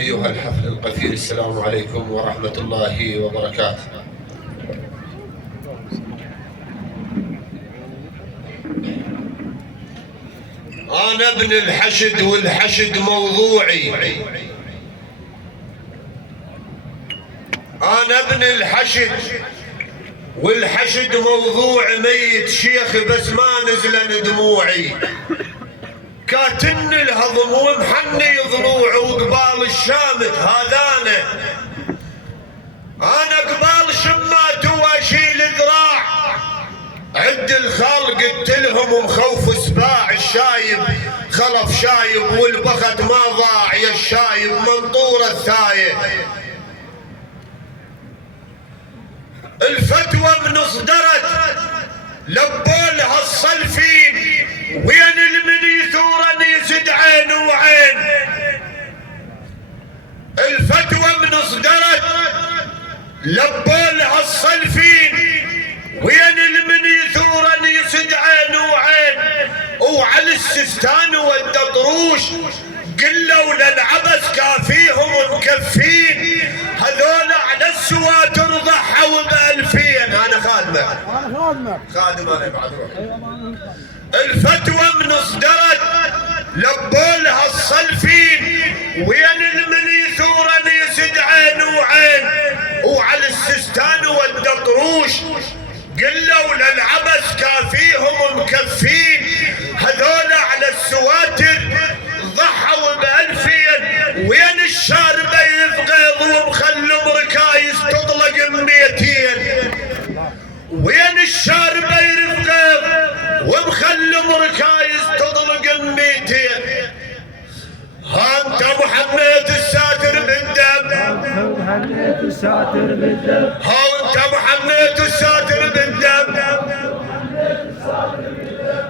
أيها الحفل القثير، السلام عليكم ورحمة الله وبركاته. أنا ابن الحشد والحشد موضوعي. أنا ابن الحشد والحشد موضوع ميت شيخ بس ما نزلن دموعي. كاتن الهضم ومحني ضلوع وقبال الشامت هذانا. أنا قبال شمات واشيل ذراع عد الخال قلت لهم ومخوف سباع. الشايب خلف شايب والبخت ما ضاع يا الشايب منطور الثايب. الفتوى من اصدرت لبولها الصلفين وين المني ثورا يسد عين وعين. الفتوى من اصدرت لبولها الصلفين وين المني ثورا يسد عين وعين. وعلى السستان والدطروش قلوا للعبس كافيهم مكفين. هذول على السواتر ضحوا ب2000. انا خادم انا بعد روح. الفتوى من اصدرت لبولها الصلفين وين المني ثورا يسد عين وعين. وعلى السستان والدطروش قلوا للعبس كافيهم مكفين. هذول على السواتر ضحوا ب2000. وين الشاربة يفقض ومخلم ركايز تطلق 200. وين الشاربة يفقض ومخلم ركايز تطلق 200. ها انت محمد الساتر بالدم. ها انت محمد الساتر بالدم.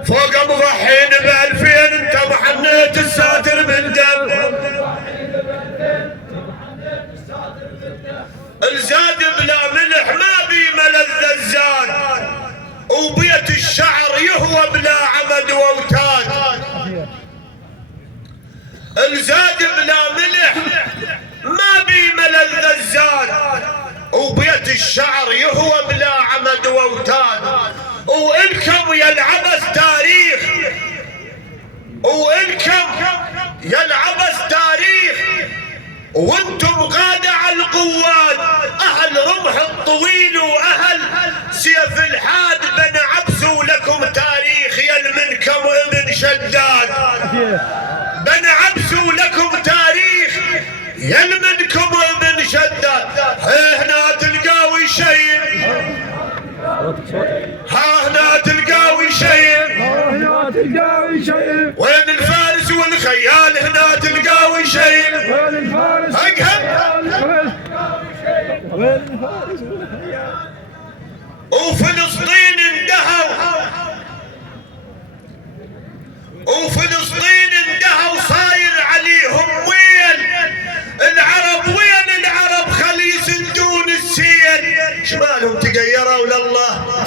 فوق مضحين ب2000 انت محمد الساتر بالدم. الزاد بلا ملح ما بي ملذ الزاد. وبيت الشعر يهوى بلا عمد واوتاد. الزاد بلا ملح ما بي ملذ الزاد. وبيت الشعر يهوى بلا عمد واوتاد. وإلكم يا العبس تاريخ. وإلكم يا العبس تاريخ. وانتم غادة على القوات اهل رمح الطويل واهل سيف الحاد. بن عبس ولكم تاريخ يا المنكم ابن شداد. بن عبس ولكم تاريخ يا المنكم ابن شداد. هنا تلقاوي شيء. ها هنا تلقاوي شيء. وين الفارس والخيال هنا تلقاوي شيء. وفلسطين اندهوا. وفلسطين اندهوا صاير عليهم وين العرب. وين العرب خلي يسدون السيل. شمالهم تغيروا لله.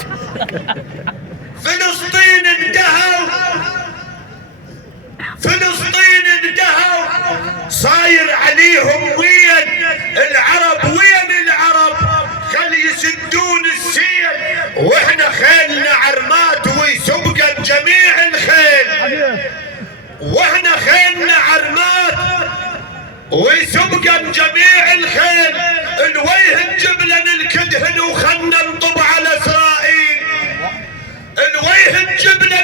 فلسطين اندهوا. فلسطين اندهوا صاير عليهم وين العرب. وين العرب خلي يسدون السيل. واحنا خيلنا عرمات ويسبقن جميع الخيل. واحنا خيلنا عرمات ويسبقن جميع الخيل. الويه نجيب لنا الكدهن وخلنا نطب على اسرائيل. الويه نجيب لنا